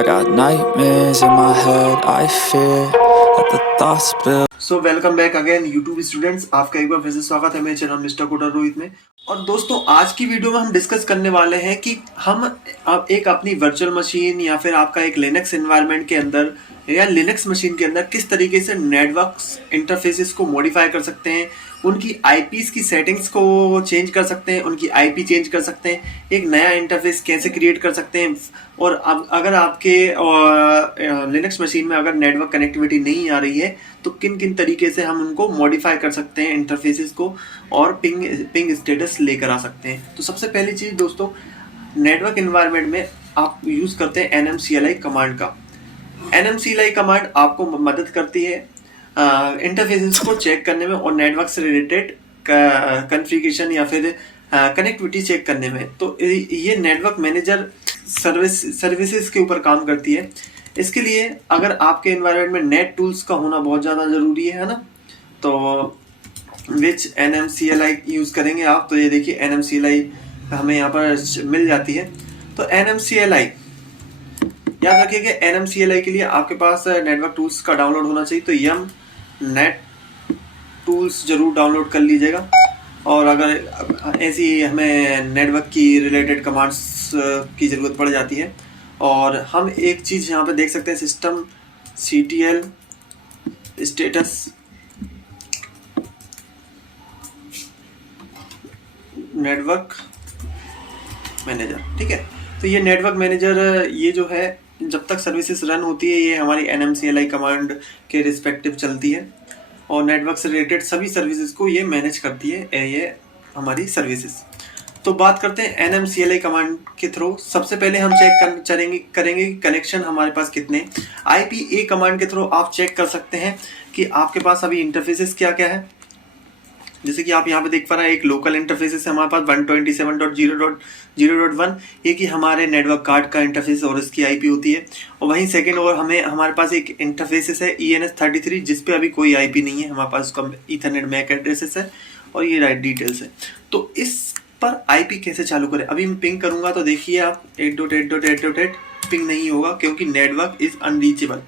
I got nightmares in my head, I fear that the thoughts build. So welcome back again YouTube students, आपका एक बार फिर से स्वागत है मेरे चैनल मिस्टर कोडर रोहित में। और दोस्तों, आज की वीडियो में हम डिस्कस करने वाले हैं कि हम अब एक अपनी वर्चुअल मशीन या फिर आपका एक लिनक्स एनवायरनमेंट के अंदर या लिनक्स मशीन के अंदर किस तरीके से नेटवर्क इंटरफेसेस को मॉडिफाई कर सकते हैं, उनकी आईपीस की सेटिंग्स को चेंज कर सकते हैं, उनकी आईपी चेंज कर सकते हैं, एक नया इंटरफेस कैसे क्रिएट कर सकते हैं। और अब अगर आपके लिनक्स मशीन में अगर नेटवर्क कनेक्टिविटी नहीं आ रही है तो किन किन तरीके से हम उनको मॉडिफाई कर सकते हैं इंटरफेसेस को, और पिंग स्टेटस लेकर आ सकते हैं। तो सबसे पहली चीज़ दोस्तों, नेटवर्क एनवायरनमेंट में आप यूज़ करते हैं NMCLI कमांड का। NMCLI कमांड आपको मदद करती है इंटरफेसेस को चेक करने में और नेटवर्क से रिलेटेड कॉन्फ़िगरेशन या फिर कनेक्टिविटी चेक करने में। तो ये नेटवर्क मैनेजर सर्विसेज के ऊपर काम करती है। इसके लिए अगर आपके एनवायरनमेंट में नेट टूल्स का होना बहुत ज़्यादा ज़रूरी है ना, तो विच NMCLI यूज़ करेंगे आप। तो ये देखिए NMCLI हमें यहाँ पर मिल जाती है। तो NMCLI याद रखिएगा, NMCLI के लिए आपके पास नेटवर्क टूल्स का डाउनलोड होना चाहिए। तो यम नेट टूल्स जरूर डाउनलोड कर लीजिएगा। और अगर ऐसी हमें नेटवर्क की रिलेटेड कमांड्स की ज़रूरत पड़ जाती है, और हम एक चीज़ यहाँ पे देख सकते हैं, system CTL status network manager. ठीक है, तो ये नेटवर्क मैनेजर ये जो है, जब तक सर्विसेज रन होती है ये हमारी NMCLI कमांड के रिस्पेक्टिव चलती है, और नेटवर्क से रिलेटेड सभी सर्विसेज को ये मैनेज करती है, ये हमारी सर्विसेज। तो बात करते हैं NMCLI कमांड के थ्रू। सबसे पहले हम चेक करेंगे कि कनेक्शन हमारे पास कितने। IPA कमांड के थ्रू आप चेक कर सकते हैं कि आपके पास अभी इंटरफेसेस क्या क्या है। जैसे कि आप यहाँ पे देख पा रहे हैं, एक लोकल इंटरफेसेस है हमारे पास 127.0.0.1, ये कि हमारे नेटवर्क कार्ड का इंटरफेस और इसकी आईपी होती है। और वहीं सेकंड और हमारे पास एक इंटरफेसेस है ENS33, जिस पे अभी कोई आईपी नहीं है, हमारे पास उसका ईथरनेट मैक एड्रेसेस है और ये राइट डिटेल्स है। तो इस पर आईपी कैसे चालू करें। अभी मैं पिंग करूंगा तो देखिए आप 8.8.8.8 पिंग नहीं होगा, क्योंकि नेटवर्क इज अनरीचेबल,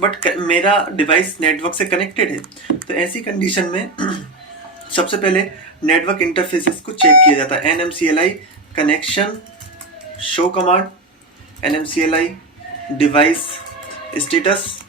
बट मेरा डिवाइस नेटवर्क से कनेक्टेड है। तो ऐसी कंडीशन में सबसे पहले नेटवर्क इंटरफेसेस को चेक किया जाता है। NMCLI connection show command, NMCLI device status,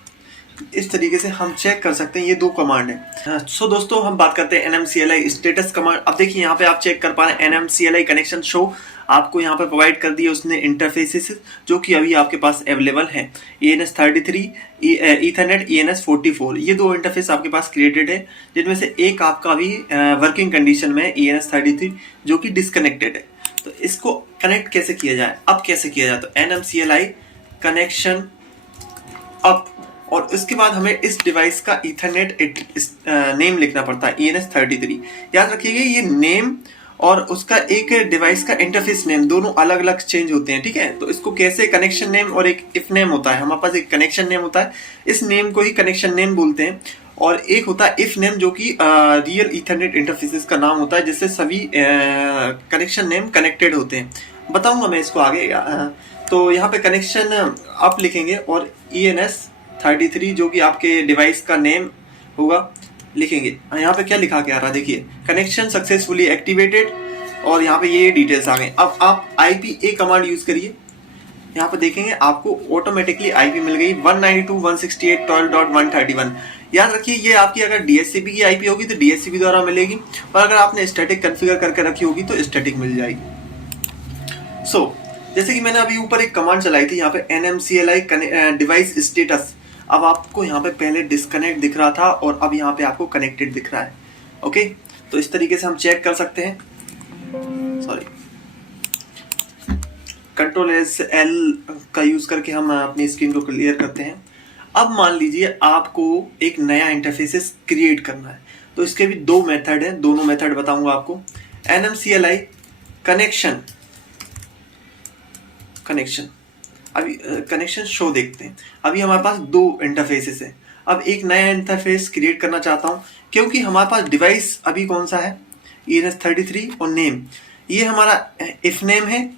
इस तरीके से हम चेक कर सकते हैं। ये दो कमांड है। सो दोस्तों, हम बात करते हैं NMCLI स्टेटस कमांड। अब देखिए यहाँ पे आप चेक कर पा रहे हैं NMCLI कनेक्शन शो आपको यहाँ पे प्रोवाइड कर दिए उसने इंटरफेसेस, जो कि अभी आपके पास अवेलेबल हैं। ENS33 ईथरनेट ENS44, ये दो इंटरफेस आपके पास क्रिएटेड है, जिनमें से एक आपका अभी वर्किंग कंडीशन में ENS33 जो कि डिसकनेक्टेड है। तो इसको कनेक्ट कैसे किया जाए, अब कैसे किया जाए, तो NMCLI कनेक्शन अप, और इसके बाद हमें इस डिवाइस का ईथरनेट नेम लिखना पड़ता है ENS33। याद रखिएगा, ये नेम और उसका एक डिवाइस का इंटरफेस नेम दोनों अलग अलग चेंज होते हैं। ठीक है, तो इसको कैसे, कनेक्शन नेम और एक इफ नेम होता है, हमारे पास एक कनेक्शन नेम होता है, इस नेम को ही कनेक्शन नेम बोलते हैं, और एक होता है इफ नेम जो कि रियल ईथरनेट इंटरफेसेस का नाम होता है, जिससे सभी कनेक्शन नेम कनेक्टेड होते हैं। बताऊंगा मैं इसको आगे। तो यहाँ पे कनेक्शन अप लिखेंगे और ENS33 जो कि आपके डिवाइस का नेम होगा लिखेंगे। यहाँ पे क्या लिखा के आ रहा है, देखिए कनेक्शन सक्सेसफुली एक्टिवेटेड, और यहाँ पे ये डिटेल्स आ गए। अब आप IPA कमांड यूज करिए, यहाँ पे देखेंगे आपको ऑटोमेटिकली आईपी मिल गई 192.168.12.131। याद रखिए, ये आपकी अगर DHCP की आईपी होगी तो DHCP द्वारा मिलेगी, और अगर आपने स्टैटिक कॉन्फ़िगर करके रखी होगी तो स्टैटिक मिल जाएगी। जैसे कि मैंने अभी ऊपर एक कमांड चलाई थी यहाँ पे NMCLI डिवाइस स्टेटस। अब आपको यहाँ पे पहले डिस्कनेक्ट दिख रहा था और अब यहाँ पे आपको कनेक्टेड दिख रहा है। ओके, तो इस तरीके से हम चेक कर सकते हैं। सॉरी, Ctrl+L का यूज करके हम अपनी स्क्रीन को क्लियर करते हैं। अब मान लीजिए आपको एक नया इंटरफेसेस क्रिएट करना है, तो इसके भी दो मेथड हैं, दोनों मेथड बताऊंगा आपको। NMCLI कनेक्शन अभी कनेक्शन शो देखते हैं। अभी हमारे पास दो इंटरफेसेस है। अब एक नया इंटरफेस क्रिएट करना चाहता हूं, क्योंकि हमारे पास डिवाइस अभी कौन सा है, ENS33, और नेम ये हमारा इफ नेम है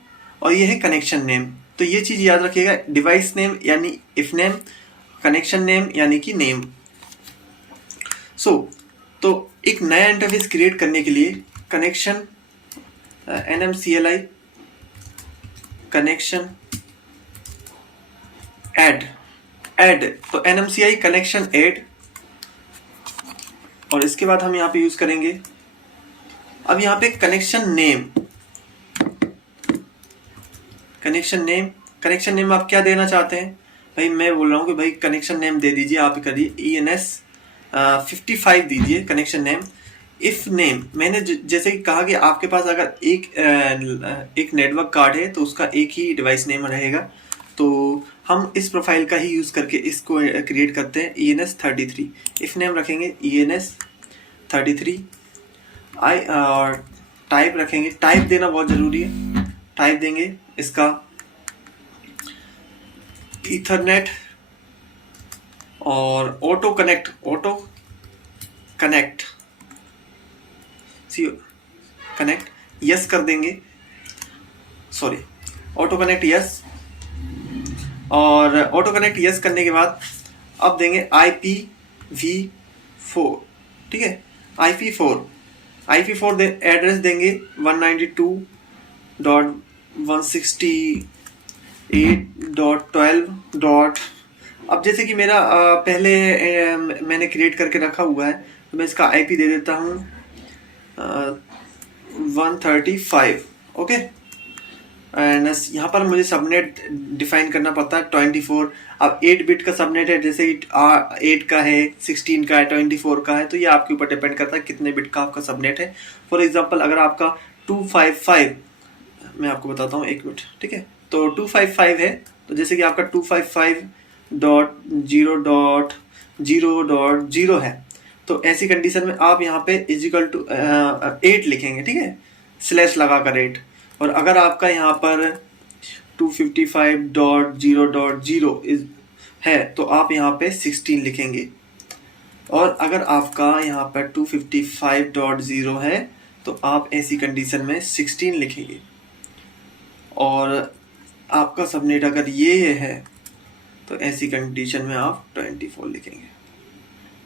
और ये है कनेक्शन नेम। तो ये चीज़ याद रखिएगा, डिवाइस नेम यानी इफ नेम, कनेक्शन नेम यानी कि नेम। तो एक नया इंटरफेस क्रिएट करने के लिए कनेक्शन NMCLI कनेक्शन ऐड तो NMCI कनेक्शन ऐड, और इसके बाद हम यहाँ पे यूज करेंगे अब यहाँ पे कनेक्शन नेम आप क्या देना चाहते हैं भाई? मैं बोल रहा हूँ कि भाई कनेक्शन नेम दे दीजिए, आप करिए ENS 55 दीजिए कनेक्शन नेम। इफ नेम मैंने जैसे कि कहा कि आपके पास अगर एक नेटवर्क कार्ड है तो उसका एक ही डिवाइस नेम रहेगा, तो हम इस प्रोफाइल का ही यूज करके इसको क्रिएट करते हैं ENS 33। इफ नेम रखेंगे ENS 33 और टाइप रखेंगे, टाइप देना बहुत जरूरी है। टाइप देंगे इसका ईथरनेट और ऑटो कनेक्ट यस कर देंगे, सॉरी ऑटो कनेक्ट यस। और ऑटो कनेक्ट यस करने के बाद अब देंगे IPv4, ठीक है, IP4 एड्रेस देंगे 192.168.12. अब जैसे कि मेरा पहले मैंने क्रिएट करके रखा हुआ है, तो मैं इसका IP दे देता हूँ 135, ओके। एंड यहाँ पर मुझे सबनेट डिफाइन करना पड़ता है 24। अब 8 बिट का सबनेट है, जैसे 8 का है, 16 का है, 24 का है, तो ये आपके ऊपर डिपेंड करता है कितने बिट का आपका सबनेट है। फॉर एग्जांपल अगर आपका 255, मैं आपको बताता हूँ, एक मिनट, ठीक है, तो 255 है, तो जैसे कि आपका 255.0.0.0 है, तो ऐसी कंडीशन में आप यहाँ पे इजिकल टू 8 लिखेंगे, ठीक है, स्लैश लगाकर 8। और अगर आपका यहाँ पर 255.0.0 है तो आप यहाँ पे 16 लिखेंगे, और अगर आपका यहाँ पर 255.0 है तो आप ऐसी कंडीशन में 16 लिखेंगे, और आपका सबनेट अगर ये है तो ऐसी कंडीशन में आप 24 लिखेंगे,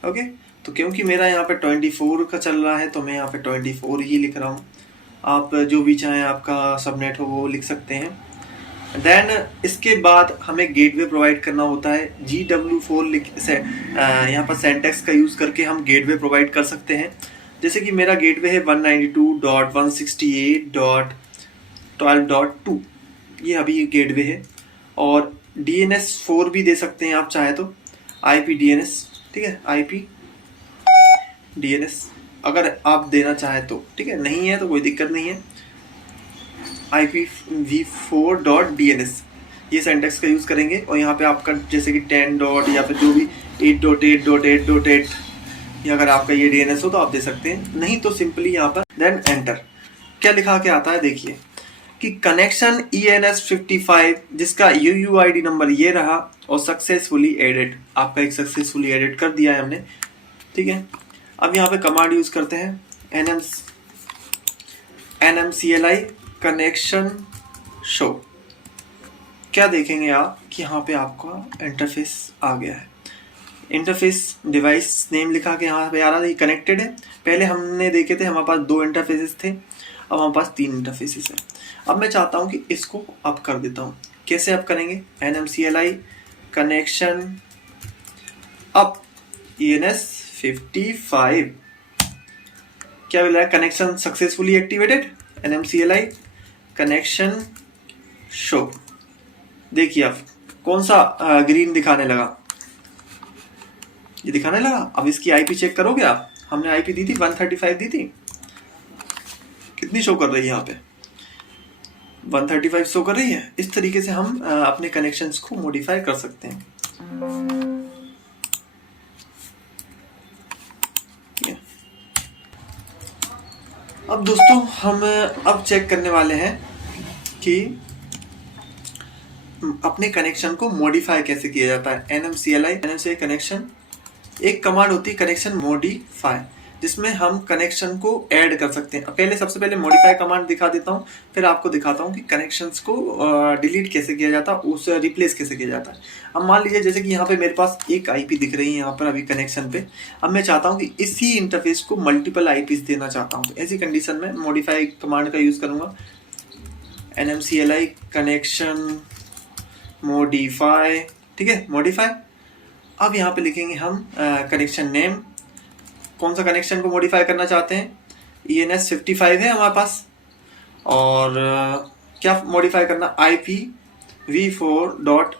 ओके। तो क्योंकि मेरा यहाँ पे 24 का चल रहा है तो मैं यहाँ पे 24 ही लिख रहा हूँ। आप जो भी चाहें आपका सबनेट हो वो लिख सकते हैं। देन इसके बाद हमें गेटवे प्रोवाइड करना होता है, GW4 यहाँ पर सिंटैक्स का यूज़ करके हम गेटवे प्रोवाइड कर सकते हैं। जैसे कि मेरा गेटवे है 192.168.12.2, ये अभी गेटवे है, और DNS4 भी दे सकते हैं आप चाहे तो, IPDNS, ठीक है, IPDNS अगर आप देना चाहें तो, ठीक है, नहीं है तो कोई दिक्कत नहीं है। IPv4.DNS ये सिंटैक्स का यूज़ करेंगे, और यहाँ पे आपका जैसे कि 10 डॉट या फिर जो भी 8.8.8.8 या अगर आपका ये DNS हो तो आप दे सकते हैं, नहीं तो सिंपली यहाँ पर देन एंटर। क्या लिखा के आता है देखिए कि कनेक्शन ENS 55 जिसका UUID नंबर ये रहा और सक्सेसफुली एडेड, आपका एक सक्सेसफुली एडेड कर दिया है हमने, ठीक है। अब यहाँ पे कमांड यूज करते हैं NMCLI कनेक्शन शो। क्या देखेंगे आप कि यहाँ पे आपका इंटरफेस आ गया है, इंटरफेस डिवाइस नेम लिखा के यहाँ पे आ रहा है, कनेक्टेड है। पहले हमने देखे थे हमारे पास 2 इंटरफेसेस थे, अब हमारे पास 3 इंटरफेसेस हैं। अब मैं चाहता हूँ कि इसको अप कर देता हूँ। कैसे अप करेंगे? NMCLI कनेक्शन अप ENS 55, क्या मिल रहा है? Connection successfully activated, NMCLI connection show. देखिए आप कौन सा ग्रीन दिखाने लगा, ये दिखाने लगा। अब इसकी IP चेक करोगे आप, हमने IP दी थी 135 दी थी, कितनी शो कर रही है यहाँ पे? 135 शो कर रही है। इस तरीके से हम अपने कनेक्शंस को मॉडिफाई कर सकते हैं। अब दोस्तों हम अब चेक करने वाले हैं कि अपने कनेक्शन को मॉडिफाई कैसे किया जाता है। NMCLI कनेक्शन, एक कमांड होती है कनेक्शन मॉडिफाई। जिसमें हम कनेक्शन को ऐड कर सकते हैं। पहले सबसे पहले मॉडिफाई कमांड दिखा देता हूँ, फिर आपको दिखाता हूँ कि कनेक्शंस को डिलीट कैसे किया जाता है, उसे रिप्लेस कैसे किया जाता है। अब मान लीजिए जैसे कि यहाँ पे मेरे पास एक आईपी दिख रही है यहाँ पर अभी कनेक्शन पे। अब मैं चाहता हूँ कि इसी इंटरफेस को मल्टीपल आईपीस देना चाहता हूँ, तो ऐसी कंडीशन में मॉडिफाई कमांड का यूज करूंगा, nmcli कनेक्शन मॉडिफाई। ठीक है, मॉडिफाई। अब यहाँ पे लिखेंगे हम कनेक्शन नेम, कौन सा कनेक्शन को मॉडिफाई करना चाहते हैं, ENS 55 है हमारे पास, और क्या मॉडिफाई करना, IPv4 डॉट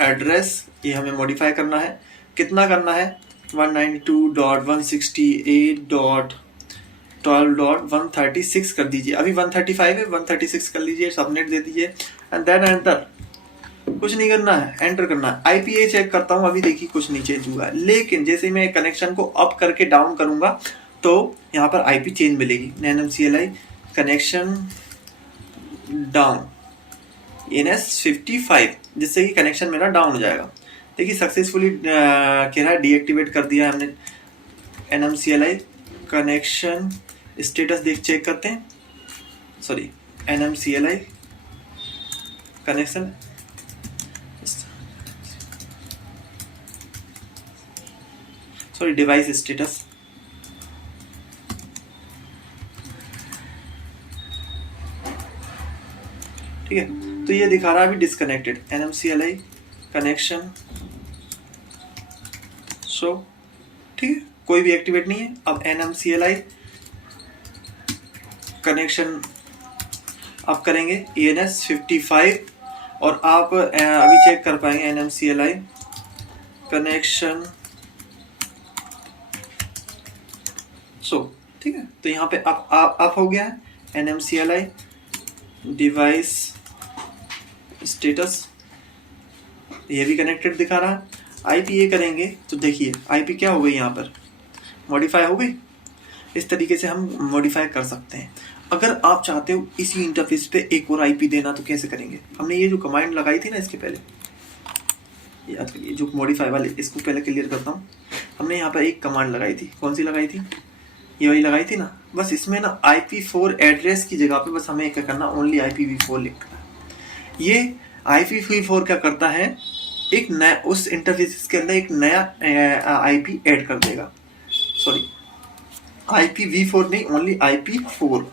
एड्रेस, ये हमें मॉडिफाई करना है। कितना करना है, 192.168.12.136 कर दीजिए। अभी 135 है, 136 कर लीजिए, सबनेट दे दीजिए एंड देन एंटर। कुछ नहीं करना है, एंटर करना है। IPA चेक करता हूँ, अभी देखिए कुछ नहीं चेंज हुआ है, लेकिन जैसे ही मैं कनेक्शन को अप करके डाउन करूंगा तो यहाँ पर IP चेंज मिलेगी। nmcli कनेक्शन डाउन ENS 55, जिससे कि कनेक्शन मेरा डाउन हो जाएगा। देखिए सक्सेसफुली कह रहा है डीएक्टिवेट कर दिया है हमने। nmcli कनेक्शन स्टेटस चेक करते हैं, sorry nmcli connection device status. ठीक है, तो ये दिखा रहा है अभी डिस्कनेक्टेड, nmcli कनेक्शन शो। ठीक है, कोई भी एक्टिवेट नहीं है। अब nmcli कनेक्शन आप करेंगे ENS 55, और आप अभी चेक कर पाएंगे nmcli कनेक्शन सो। ठीक है, तो यहाँ पे अप हो गया है nmcli डिवाइस स्टेटस, ये भी कनेक्टेड दिखा रहा है। IPA करेंगे तो देखिए IP क्या हो गई, यहाँ पर मॉडिफाई हो गई। इस तरीके से हम मॉडिफाई कर सकते हैं। अगर आप चाहते हो इसी इंटरफेस पे एक और IP देना तो कैसे करेंगे, हमने ये जो कमांड लगाई थी ना इसके पहले, याद करिए जो मॉडिफाई वाले, इसको पहले क्लियर करता हूँ। हमने यहाँ पर एक कमांड लगाई थी, कौन सी लगाई थी, ये वाली लगाई थी ना। बस इसमें ना IP4 एड्रेस की जगह पे बस हमें क्या करना, ओनली IPv4 लिखना है। ये IPv4 क्या करता है, एक नया उस इंटरफेस के अंदर एक नया IP ऐड कर देगा, सॉरी IPv4 नहीं, ओनली IP4,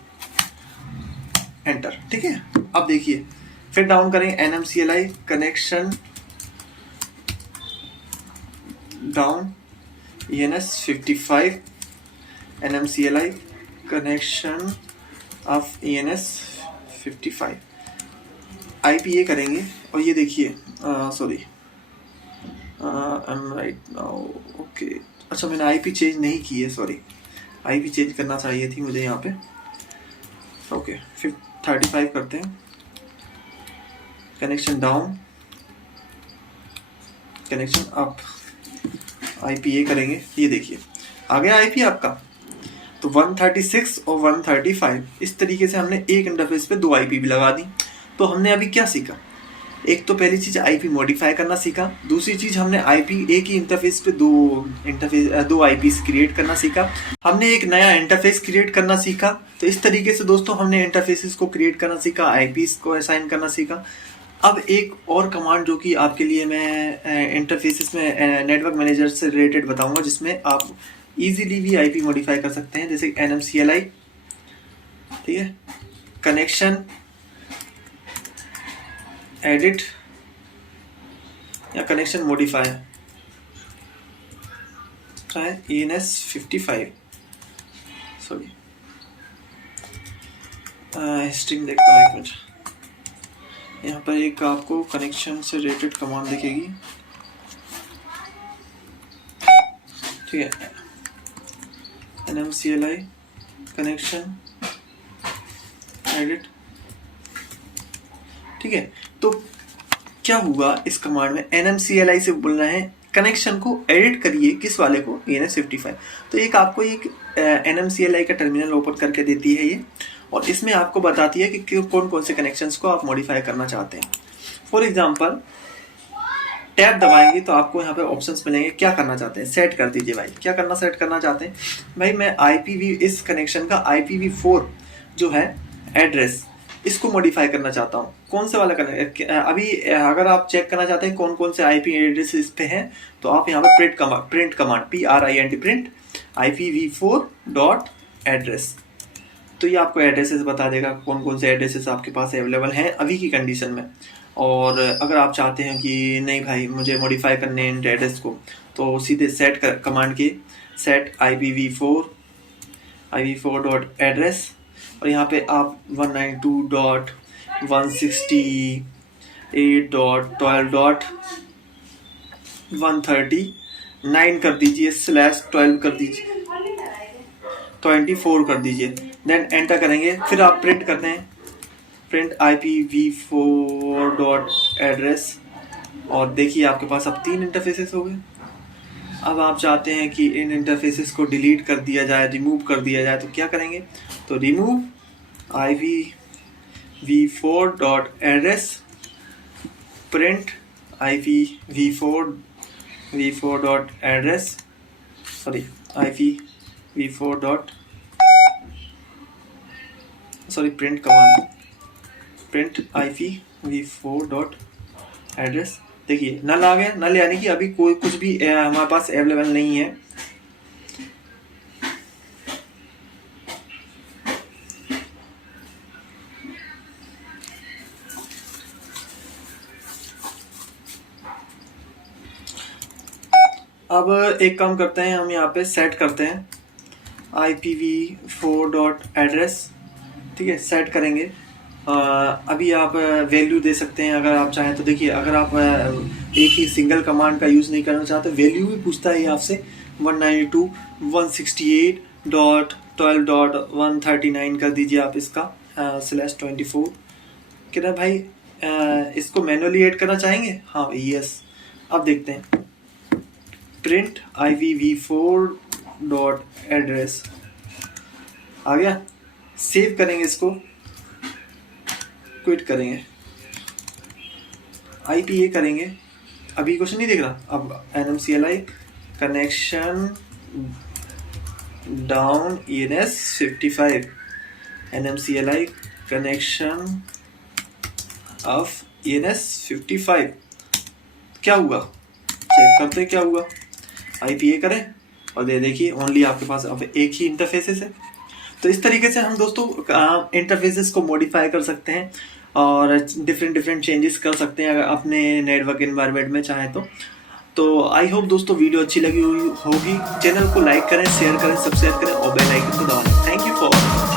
एंटर। ठीक है, अब देखिए फिर डाउन करेंगे nmcli connection down ENS 55, nmcli connection of ENS 55, IPA करेंगे। और ये देखिए सॉरी राइट नाउ, ओके, अच्छा मैंने IP चेंज नहीं की है, सॉरी IP चेंज करना चाहिए थी मुझे यहाँ पे। ओके, फिर 35 करते हैं, connection down connection up, IPA करेंगे। ये देखिए आ गया IP आपका। तो 136 और 135 इस तरीके से हमने एक इंटरफेस पे दो IP भी लगा दी। तो हमने अभी क्या सीखा, एक तो पहली चीज IP मॉडिफाई करना सीखा, दूसरी चीज हमने IP एक ही इंटरफेस पे दो IPs क्रिएट करना सीखा, हमने एक नया इंटरफेस क्रिएट करना सीखा। तो इस तरीके से दोस्तों हमने इंटरफेसेस को क्रिएट करना सीखा, IPs को असाइन करना सीखा। अब एक और कमांड जो कि आपके लिए मैं इंटरफेसेस में नेटवर्क मैनेजर से रिलेटेड बताऊंगा, जिसमें आप इजीली भी IP मॉडिफाई कर सकते हैं, जैसे nmcli, ठीक है, कनेक्शन एडिट या कनेक्शन मॉडिफाई है ENS 55, सॉरी स्ट्रिंग देखता हूँ एक मिनट। यहाँ पर एक आपको कनेक्शन से रिलेटेड कमांड दिखेगी, ठीक है, nmcli कनेक्शन एडिट। ठीक है, तो क्या हुआ इस कमांड में, nmcli से बोलना है कनेक्शन को एडिट करिए, किस वाले को, ENS 55। तो एक आपको एक nmcli का टर्मिनल ओपन करके देती है ये, और इसमें आपको बताती है कि कौन कौन से कनेक्शंस को आप मॉडिफाई करना चाहते हैं। फॉर एग्जांपल टैब दबाएंगे तो आपको यहाँ पे ऑप्शंस मिलेंगे। क्या करना चाहते हैं, सेट कर दीजिए भाई। क्या करना सेट करना चाहते हैं भाई, मैं इस कनेक्शन का IPv4 जो है एड्रेस, इसको मॉडिफाई करना चाहता हूँ। कौन से वाला करना, अभी अगर आप चेक करना चाहते हैं कौन कौन से IP एड्रेस इस पे हैं, तो आप यहाँ पे प्रिंट कमांड print IPv4.address, तो ये आपको एड्रेसेस बता देगा कौन कौन से एड्रेसेस आपके पास अवेलेबल हैं अभी की कंडीशन में। और अगर आप चाहते हैं कि नहीं भाई मुझे मॉडिफाई करने हैं एड्रेस को, तो सीधे सेट कमांड के सेट IPv4.address, और यहाँ पे आप 192.168.12.139 कर दीजिए, /12 कर दीजिए, 24 कर दीजिए, देन एंटर करेंगे। फिर आप प्रिंट करते हैं प्रिंट IPv4.address, और देखिए आपके पास अब 3 इंटरफेसेस हो गए। अब आप चाहते हैं कि इन इंटरफेसेस को डिलीट कर दिया जाए, रिमूव कर दिया जाए, तो क्या करेंगे, तो remove IPv4.address print IPv4.address print command print IPv4.address। देखिए नल आ गया, नल यानी कि अभी कोई कुछ भी हमारे पास अवेलेबल नहीं है। अब एक काम करते हैं, हम यहाँ पे सेट करते हैं IPv4.address, ठीक है, सेट करेंगे। अभी आप वैल्यू दे सकते हैं अगर आप चाहें तो। देखिए अगर आप एक ही सिंगल कमांड का यूज़ नहीं करना चाहते, वैल्यू भी पूछता है ये आपसे 192.168.12.139 कर दीजिए आप इसका /24। कितना भाई, इसको मैनुअली ऐड करना चाहेंगे, हाँ भाई यस। अब देखते हैं प्रिंट IPv4.address आ गया। सेव करेंगे, इसको क्विट करेंगे, IPA करेंगे। अभी क्वेश्चन नहीं दिख रहा। अब NMCLI connection down ENS 55, NMCLI connection of ENS 55। क्या हुआ, चेक करते हैं क्या हुआ। IPA करें और देखिए ओनली आपके पास अब एक ही इंटरफेसेस है। तो इस तरीके से हम दोस्तों इंटरफेसेस को मॉडिफाई कर सकते हैं और डिफरेंट चेंजेस कर सकते हैं अगर अपने नेटवर्क एनवायरनमेंट में चाहें तो आई होप दोस्तों वीडियो अच्छी लगी हुई होगी। चैनल को लाइक करें, शेयर करें, सब्सक्राइब करें और बेल आइकन को दबाएं। Thank you for